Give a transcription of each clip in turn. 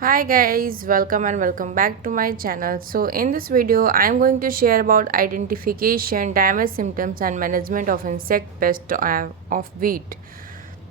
Hi guys, welcome and welcome back to my channel. So in this video I am going to share about identification, damage symptoms and management of insect pest of wheat.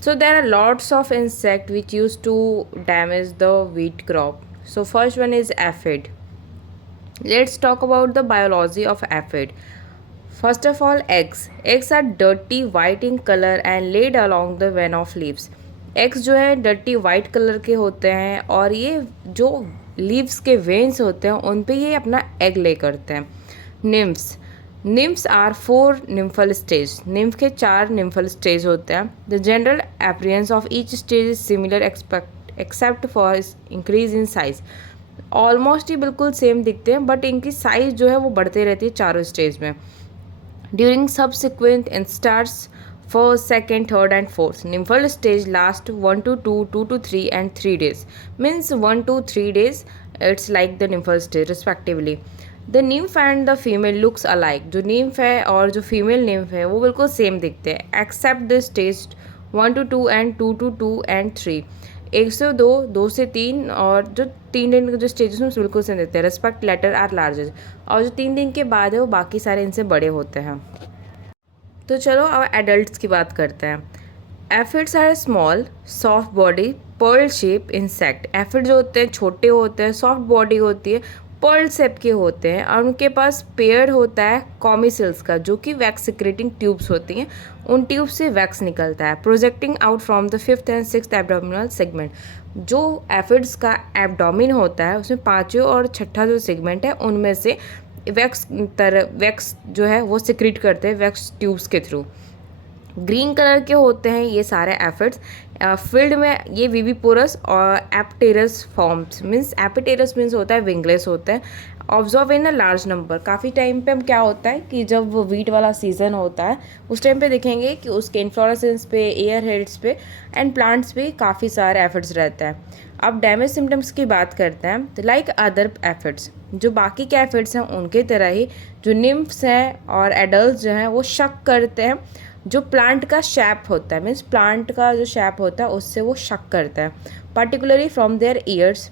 So there are lots of insect which used to damage the wheat crop. So first one is aphid. Let's talk about the biology of aphid. First of all, eggs. Eggs are dirty white in color and laid along the vein of leaves. Eggs जो है dirty white colour के होते हैं और ये जो leaves के veins होते हैं उन पे ये अपना एग ले करते हैं. Nymphs. Nymphs are 4 nymphal stage. Nymph के 4 निम्फल स्टेज होते हैं. The general appearance of each stage is similar except for increase in size. Almost ही बिल्कुल सेम दिखते हैं बट इनकी साइज़ जो है वो बढ़ते रहती है चारों स्टेज में. During subsequent instars first, second, third and fourth. Nymphal stage lasts 1 to 2, 2 to 3 and 3 days. Means 1 to 3 days it's like the nymphal stage respectively. The nymph and the female looks alike. जो nymph है और जो female nymph है वो बिल्कुल same दिखते हैं except the stage 1 to 2 and 2 to 2 and 3. 1 से 2, 2 से 3 और जो 3 दिन के जो स्टेजेस में बिल्कुल सेम दिखते हैं. Respect letter are largest. और जो 3 दिन के बाद है वो बाकी सारे इनसे बड़े होते हैं. तो चलो अब एडल्ट्स की बात करते हैं. Aphids are small soft body pearl shape insect. Aphid जो होते हैं छोटे होते हैं, सॉफ्ट बॉडी होती है, पर्ल शेप के होते हैं और उनके पास पेयर होता है कॉमिसिल्स का जो कि वैक्स सिक्रेटिंग ट्यूब्स होती हैं. उन ट्यूब से वैक्स निकलता है projecting out from the 5th and 6th abdominal segment. जो एफिड्स का एब्डोमिन होता है उसमें 5वां और 6ठा जो सेगमेंट है उनमें से वैक्स जो है वो सिक्रीट करते हैं वैक्स ट्यूब्स के थ्रू. ग्रीन कलर के होते हैं ये सारे एफिड्स. फील्ड में ये विविपोरस और एपिटेरस फॉर्म्स. मीन्स एपिटेरस मीन्स होता है विंगलेस होता है. Observe in a large number. काफ़ी टाइम पे हम क्या होता है कि जब वो वीट वाला सीज़न होता है उस टाइम पे देखेंगे कि उसके इन्फ्लोरेसेंस पे, एयर हेड्स पे एंड प्लांट्स पे काफ़ी सारे एफिड्स रहते हैं. अब डैमेज सिम्टम्स की बात करते हैं. तो लाइक अदर एफिड्स, जो बाकी के एफिड्स हैं उनके तरह ही जो निम्फ्स हैं और एडल्ट जो हैं वो शक करते हैं जो प्लांट का शेप होता है. मीन्स प्लांट का जो शेप होता है उससे वो शक करता है. Particularly from there ears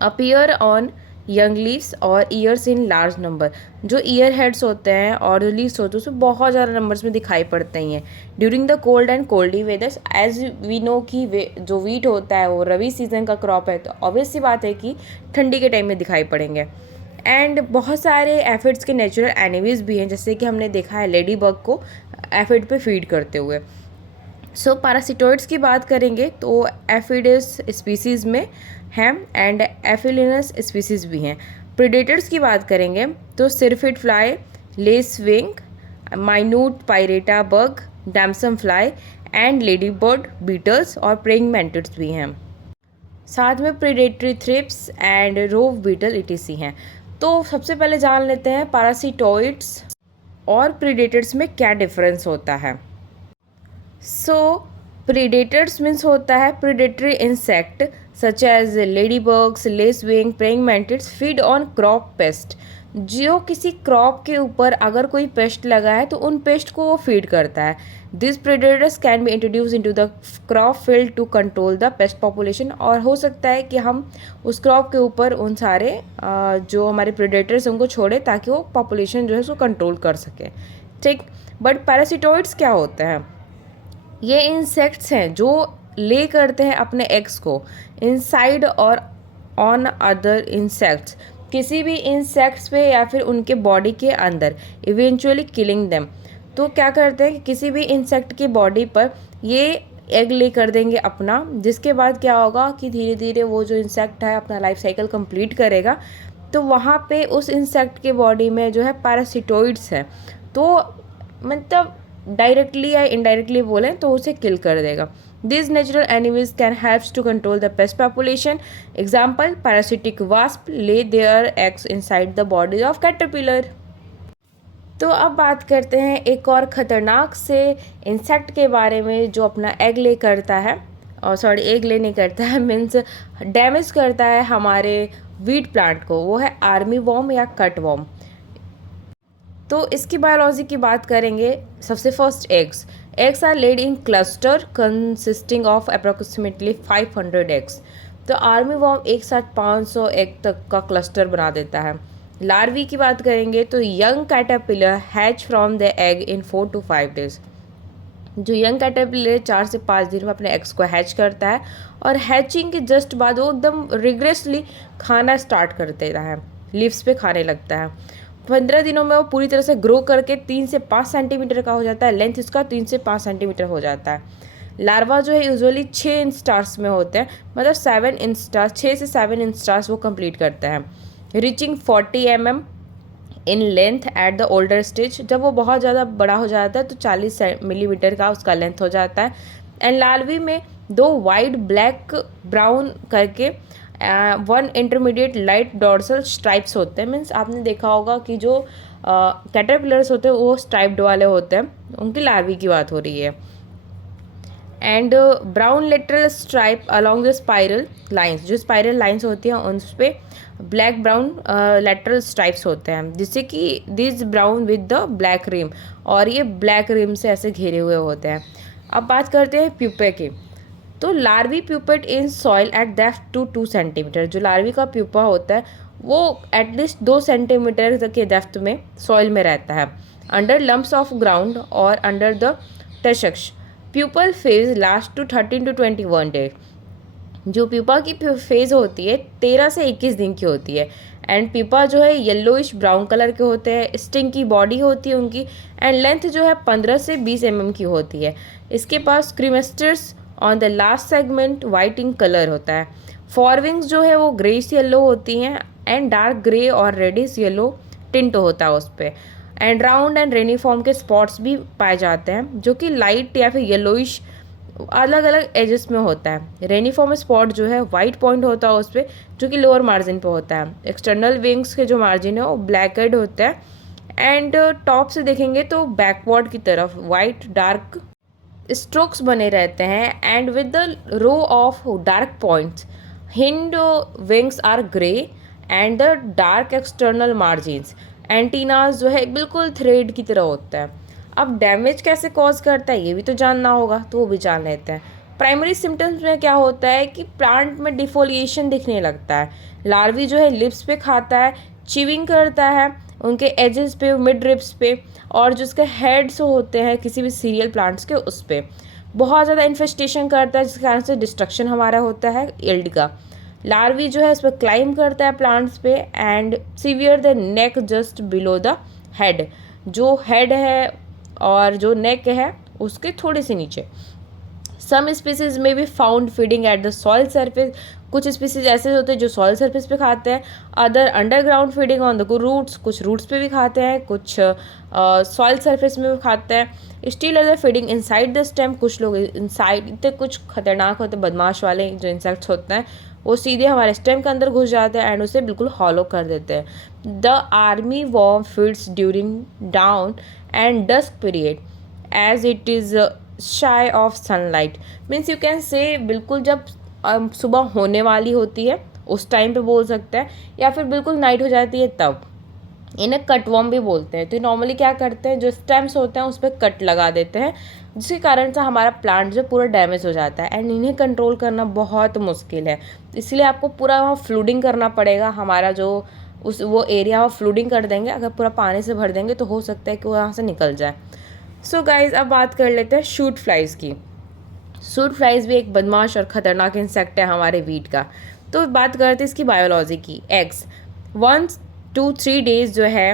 appear on young leaves और ईयर्स इन लार्ज नंबर. जो ईयर हेड्स होते हैं और जो लीव्स होते हैं उसमें बहुत ज़्यादा नंबर्स में दिखाई पड़ते हैं during the cold and cloudy weathers. As we know कि जो वीट होता है वो रबी सीजन का क्रॉप है तो ऑब्वियस सी बात है कि ठंडी के टाइम में दिखाई पड़ेंगे. एंड बहुत सारे एफिड्स के नेचुरल एनिमीज भी हैं जैसे कि हमने देखा है लेडी बग को एफिड पे फीड करते हुए. सो पैरासिटोइड्स की बात करेंगे तो एफिडस स्पीसीज़ में हैं एंड एफिलिनस स्पीसीज़ भी हैं. प्रीडेटर्स की बात करेंगे तो syrphid fly, lace wing, minute pirate bug, damsel fly and lady bird beetles और प्रेइंग मैंटिड्स भी हैं. साथ में predatory thrips and rove beetle etc हैं. तो सबसे पहले जान लेते हैं पैरासिटोइड्स और प्रीडेटर्स में क्या डिफरेंस होता है. सो प्रीडेटर्स मीन्स होता है predatory insect such as lady bugs, lace wing, praying mantids feed on crop pest. जो किसी क्रॉप के ऊपर अगर कोई पेस्ट लगा है तो उन पेस्ट को वो फीड करता है. This predators can be introduce into the crop field to control the pest population. और हो सकता है कि हम उस क्रॉप के ऊपर उन सारे जो हमारे प्रीडेटर्स उनको छोड़े ताकि वो पॉपुलेशन जो है उसको कंट्रोल कर सके. ठीक. बट पैरासिटोइड्स क्या होते हैं? ये इंसेक्ट्स हैं जो ले करते हैं अपने एग्स को इनसाइड और ऑन अदर इंसेक्ट्स, किसी भी इंसेक्ट्स पे या फिर उनके बॉडी के अंदर, इवेंचुअली किलिंग देम. तो क्या करते हैं कि किसी भी इंसेक्ट की बॉडी पर ये एग ले कर देंगे अपना, जिसके बाद क्या होगा कि धीरे धीरे वो जो इंसेक्ट है अपना लाइफ साइकिल कंप्लीट करेगा तो वहाँ पे उस इंसेक्ट के बॉडी में जो है पैरासिटोइड्स है तो मतलब डायरेक्टली या इनडायरेक्टली बोलें तो उसे किल कर देगा. These natural enemies can help to control the pest population. Example, parasitic wasp lay their eggs inside the body of caterpillar. तो अब बात करते हैं एक और ख़तरनाक से इंसेक्ट के बारे में जो अपना एग ले करता है और सॉरी एग ले नहीं करता है मीन्स डैमेज करता है हमारे वीट प्लांट को. वो है आर्मी वॉर्म या कट वॉर्म. तो इसकी बायोलॉजी की बात करेंगे. सबसे first eggs are laid in cluster consisting of approximately 500 eggs. तो आर्मी वॉर्म एक साथ 500 एग तक का क्लस्टर बना देता है। लार्वी की बात करेंगे तो young caterpillar hatch from the egg in 4 to 5 days। जो यंग कैटरपिलर 4 से 5 दिन में अपने एग्स को हैच करता है और हैचिंग के जस्ट बाद वो एकदम रिग्रेसली खाना स्टार्ट कर देता है, लीव्स पे खाने लगता है। 15 दिनों में वो पूरी तरह से ग्रो करके 3 से 5 सेंटीमीटर का हो जाता है, लेंथ इसका 3 से 5 सेंटीमीटर हो जाता है। लार्वा जो है यूजुअली 6 इंस्टार्स में होते हैं, मतलब 7 इंस्टार्स, 6 से 7 इंस्टार्स वो कंप्लीट करते हैं। Reaching 40 mm in length at the older stage. जब वो बहुत ज़्यादा बड़ा हो जाता है तो 40 मिलीमीटर का उसका लेंथ हो जाता है। एंड लार्वी में 2 वाइट ब्लैक ब्राउन करके 1 इंटरमीडिएट लाइट डॉर्सल स्ट्राइप्स होते हैं। मीन्स आपने देखा होगा कि जो कैटरपिलर्स होते हैं वो स्ट्राइप्ड वाले होते हैं, उनकी लार्वी की बात हो रही है। And brown lateral stripe along the spiral lines, जो स्पाइरल लाइंस होती हैं उन पर ब्लैक ब्राउन लेटरल स्ट्राइप्स होते हैं, जिससे कि this brown with the black rim, और ये ब्लैक रिम से ऐसे घिरे हुए होते हैं। अब बात करते हैं प्यूपे की। तो larvae pupate in soil at depth to 2 centimetre. जो लार्वी का प्यूपा होता है वो एटलीस्ट 2 सेंटीमीटर तक के डेप्थ में सॉइल में रहता है, अंडर लम्प्स ऑफ ग्राउंड और under the tussocks. Pupal phase last to 13 to 21 day. जो प्यूपा की फेज़ होती है 13 से 21 दिन की होती है। एंड प्यूपा जो है येलोइश ब्राउन कलर के होते हैं, स्टिंग की बॉडी होती है उनकी, एंड लेंथ जो है 15 से 20 mm की होती है। इसके पास cremasters on the last segment white in colour होता है। फॉरविंग्स जो है वो ग्रेस येलो होती हैं एंड डार्क ग्रे और रेडिश येलो टिंट होता है उस पर। एंड राउंड एंड रेनीफॉर्म के स्पॉट्स भी पाए जाते हैं जो कि लाइट या फिर येलोइश अलग अलग एजेस में होता है। रेनीफॉर्म स्पॉट जो है वाइट पॉइंट होता है उस पर, जो कि लोअर मार्जिन पे होता है। एक्सटर्नल विंग्स के जो मार्जिन है वो ब्लैकेड होता है। एंड टॉप से देखेंगे तो बैकवर्ड की तरफ वाइट डार्क स्ट्रोक्स बने रहते हैं and with the row of dark points. Hind wings are grey and the dark external margins. Antennas जो है बिल्कुल थ्रेड की तरह होता है। अब डैमेज कैसे कॉज करता है ये भी तो जानना होगा, तो वो भी जान लेते हैं। प्राइमरी सिम्टम्स में क्या होता है कि प्लांट में डिफोलिएशन दिखने लगता है। लार्वी जो है लिप्स पे खाता है, चिविंग करता है उनके एजेस पे, मिड रिप्स पे, और जो उसके हेड्स होते हैं किसी भी सीरियल प्लांट्स के उस पर बहुत ज़्यादा इन्फेस्टेशन करता है, जिसके कारण से डिस्ट्रक्शन हमारा होता है यील्ड का। लार्वी जो है इस पर क्लाइम करता है प्लांट्स पे and severe the neck just below the head. जो हेड है और जो नेक है उसके थोड़े से नीचे। सम स्पीसीज में भी found feeding at the soil surface. कुछ स्पीसीज ऐसे होते हैं जो सॉइल सरफेस पे खाते हैं, other underground feeding on the roots, कुछ रूट्स पे भी खाते हैं, कुछ सॉइल सरफेस में भी खाते हैं। Still other feeding inside the stem. कुछ लोग इनसाइड इतने कुछ खतरनाक होते हैं, बदमाश वाले जो इंसेक्ट्स होते हैं वो सीधे हमारे स्टेम के अंदर घुस जाते हैं एंड उसे बिल्कुल हॉलो कर देते हैं। The army worm feeds during dawn and dusk period as it is shy of sunlight. Means you can say बिल्कुल जब सुबह होने वाली होती है उस टाइम पे बोल सकते हैं, या फिर बिल्कुल नाइट हो जाती है तब। इन्हें कटवर्म भी बोलते हैं। तो नॉर्मली क्या करते हैं, जो स्टेम्स होते हैं उस पर कट लगा देते हैं, जिसके कारण से हमारा प्लांट जो पूरा डैमेज हो जाता है। एंड इन्हें कंट्रोल करना बहुत मुश्किल है, इसलिए आपको पूरा वहाँ फ्लूडिंग करना पड़ेगा। हमारा जो वो एरिया वहाँ फ्लूडिंग कर देंगे, अगर पूरा पानी से भर देंगे तो हो सकता है कि वो यहाँ से निकल जाए। सो गाइज अब बात कर लेते हैं शूट फ्लाइज की। शूट फ्लाइज भी एक बदमाश और ख़तरनाक इंसेक्ट है हमारे वीट का। तो बात करते हैं इसकी बायोलॉजी की। एग्स 1 to 3 डेज़ जो है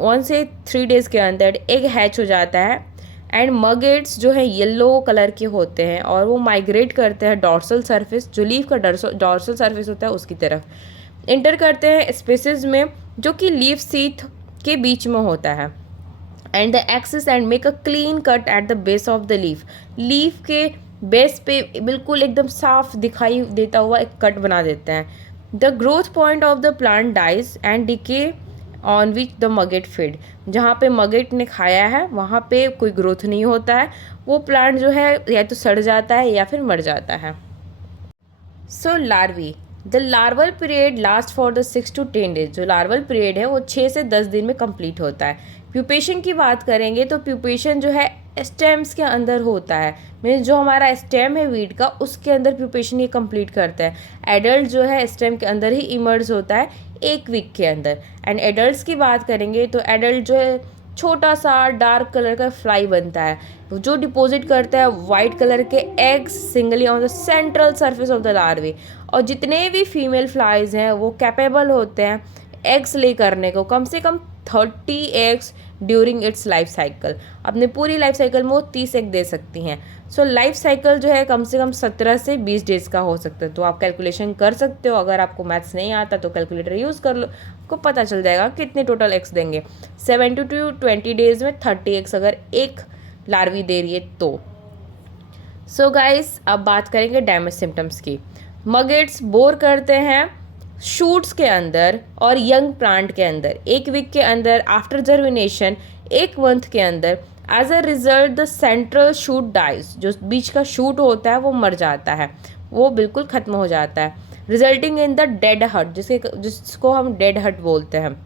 1 से 3 डेज़ के अंदर एग हैच हो जाता है। एंड मगेट्स जो है येलो कलर के होते हैं और वो माइग्रेट करते हैं डॉर्सल सरफेस, जो लीफ का डॉर्सल सरफेस होता है उसकी तरफ इंटर करते हैं स्पेसिस में जो कि लीफ सीथ के बीच में होता है। And the axis and make a clean cut at the base of the leaf. Leaf के बेस पे बिल्कुल एकदम साफ दिखाई देता हुआ एक कट बना देते हैं। The growth point of the plant dies and decay on which the maggot feed. जहाँ पे मगेट ने खाया है वहाँ पे कोई ग्रोथ नहीं होता है, वो प्लांट जो है या तो सड़ जाता है या फिर मर जाता है। So larvae, the larval period last for the 6 to 10 days. जो लार्वल पीरियड है वो 6 से 10 दिन में कंप्लीट होता है। प्यूपेशन की बात करेंगे तो प्यूपेशन जो है स्टेम्स के अंदर होता है। मीन्स जो हमारा स्टेम है वीट का, उसके अंदर प्यूपेशन ये कंप्लीट करता है। एडल्ट जो है स्टेम के अंदर ही इमर्ज होता है 1 वीक के अंदर। एंड एडल्ट्स की बात करेंगे तो एडल्ट जो है छोटा सा डार्क कलर का फ्लाई बनता है जो डिपॉजिट करता है वाइट कलर के eggs singly on the central surface of the larvae. और जितने भी फीमेल फ्लाइज हैं वो कैपेबल होते हैं एग्स ले करने को, कम से कम 30 eggs during its life cycle. अपने पूरी लाइफ साइकिल में वो 30 एग दे सकती हैं। सो लाइफ साइकिल जो है कम से कम 17 से 20 डेज़ का हो सकता है। तो आप कैलकुलेशन कर सकते हो, अगर आपको मैथ्स नहीं आता तो कैलकुलेटर यूज़ कर लो, आपको पता चल जाएगा कितने टोटल एग्स देंगे। 70 to 20 डेज़ में 30 एग्स अगर एक लार्वी दे रही है तो। सो गाइस, अब बात करेंगे डैमेज सिम्टम्स की। मगेट्स बोर करते हैं शूट्स के अंदर और यंग प्लांट के अंदर 1 वीक के अंदर आफ्टर जर्मिनेशन, 1 मंथ के अंदर। As a result the central shoot dies, जो बीच का शूट होता है वो मर जाता है, वो बिल्कुल ख़त्म हो जाता है, रिजल्टिंग इन द डेड हट, जिसको हम डेड हट बोलते हैं।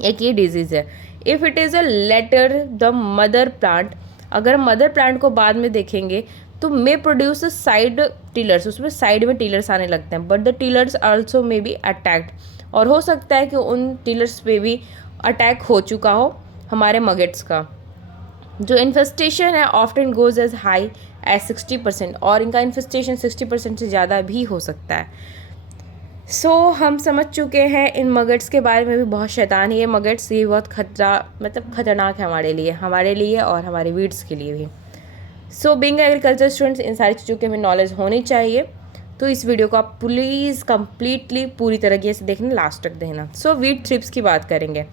एक ये डिजीज़ है। If it is a later the mother plant, अगर मदर प्लांट को बाद में देखेंगे तो मे प्रोड्यूस साइड टिलर्स, उसमें साइड में टिलर्स आने लगते हैं, but the tillers also may be attacked, और हो सकता है कि उन टिलर्स पे भी अटैक हो चुका हो हमारे मगेट्स का। जो इन्फेस्टेशन है often goes as high as 60%, और इनका इन्फेस्टेशन 60% से ज़्यादा भी हो सकता है। सो हम समझ चुके हैं इन मगट्स के बारे में भी, बहुत शैतान है ये मगट्स, ये बहुत खतरनाक है हमारे लिए और हमारे वीड्स के लिए भी। सो बीइंग एग्रीकल्चर स्टूडेंट्स, इन सारी चीज़ों की हमें नॉलेज होनी चाहिए। तो इस वीडियो को आप प्लीज़ कम्प्लीटली पूरी तरीके से देखना, लास्ट तक देखना। सो वीट थ्रिप्स की बात करेंगे।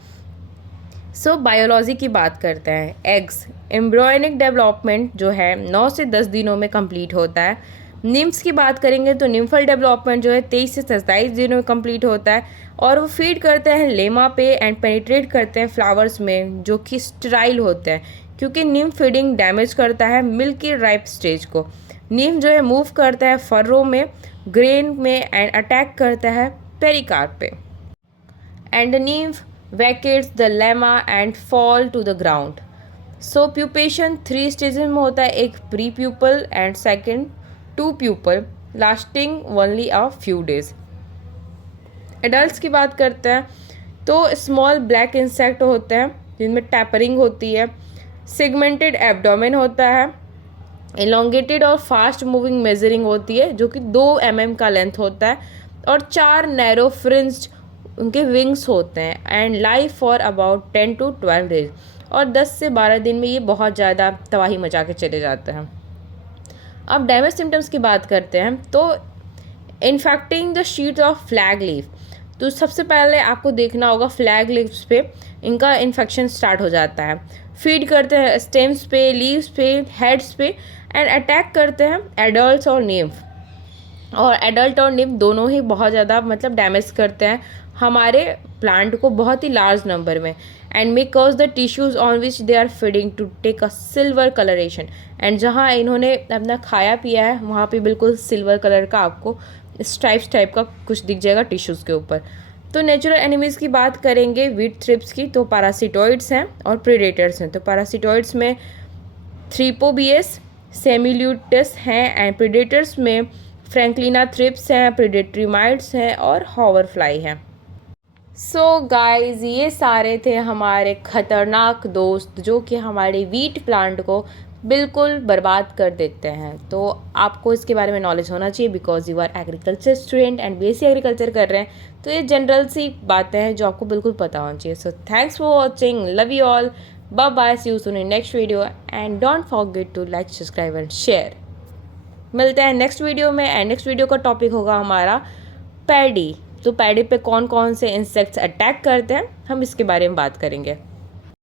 सो बायोलॉजी की बात करते हैं। एग्स एम्ब्रियोनिक डेवलपमेंट जो है 9 से 10 दिनों में कंप्लीट होता है। निम्फ्स की बात करेंगे तो निम्फल डेवलपमेंट जो है 23 से 27 दिनों में कंप्लीट होता है, और वो फीड करते हैं लेमा पे एंड पेनिट्रेट करते हैं फ्लावर्स में जो कि स्टेराइल होते हैं, क्योंकि निम्फ फीडिंग डैमेज करता है मिल्की राइप स्टेज को। निम्फ जो है मूव करता है फर्रो में, ग्रेन में, एंड अटैक करता है पेरिकार्प पे। And nymph vacates the lemma and fall to the ground. So pupation 3 stages में होता है, एक pre pupal and second two pupal lasting only a few days. Adult की बात करते हैं तो स्मॉल ब्लैक इंसेक्ट होते हैं जिनमें टैपरिंग होती है, सेगमेंटेड एब्डोमेन होता है, एलोंगेटेड और फास्ट मूविंग मेजरिंग होती है जो कि 2 mm का लेंथ होता है, और 4 नैरो फ्रिंज्ड उनके विंग्स होते हैं, and life for about 10 to 12 days, और 10 से 12 दिन में ये बहुत ज़्यादा तबाही मचा के चले जाते हैं। अब डैमेज सिम्टम्स की बात करते हैं तो infecting the sheets of flag leaf, तो सबसे पहले आपको देखना होगा फ्लैग लीव्स पे इनका इन्फेक्शन स्टार्ट हो जाता है। फीड करते हैं स्टेम्स पे, लीव्स पे, हेड्स पे, एंड अटैक करते हैं एडल्ट और निम्फ, और एडल्ट और निम्फ दोनों ही बहुत ज़्यादा डैमेज करते हैं हमारे प्लांट को बहुत ही लार्ज नंबर में, and may cause the tissues on which they are feeding to take a silver coloration, एंड जहाँ इन्होंने अपना खाया पिया है वहाँ पे बिल्कुल सिल्वर कलर का आपको स्ट्राइप्स टाइप का कुछ दिख जाएगा टिश्यूज़ के ऊपर। तो नेचुरल एनिमीज़ की बात करेंगे वीट थ्रिप्स की, तो पैरासिटॉइड्स हैं और प्रीडेटर्स हैं। तो पैरासिटॉइड्स में थ्रीपोबियस, सेमिल्यूटस हैं, एंड प्रीडेटर्स में फ्रैंकलिना थ्रिप्स हैं, प्रीडेटरी माइट्स हैं, और हॉवर फ्लाई हैं। सो गाइज, ये सारे थे हमारे ख़तरनाक दोस्त जो कि हमारे वीट प्लांट को बिल्कुल बर्बाद कर देते हैं। तो आपको इसके बारे में नॉलेज होना चाहिए, because you are agriculture student and BSc agriculture कर रहे हैं, तो ये जनरल सी बातें हैं जो आपको बिल्कुल पता होना चाहिए। So thanks for watching, love you all, bye bye, see you soon in next video, and don't forget to like, subscribe and share. मिलते हैं नेक्स्ट वीडियो में, एंड नेक्स्ट वीडियो का टॉपिक होगा हमारा पैडी। तो पैडी पे कौन कौन से इंसेक्ट्स अटैक करते हैं हम इसके बारे में बात करेंगे।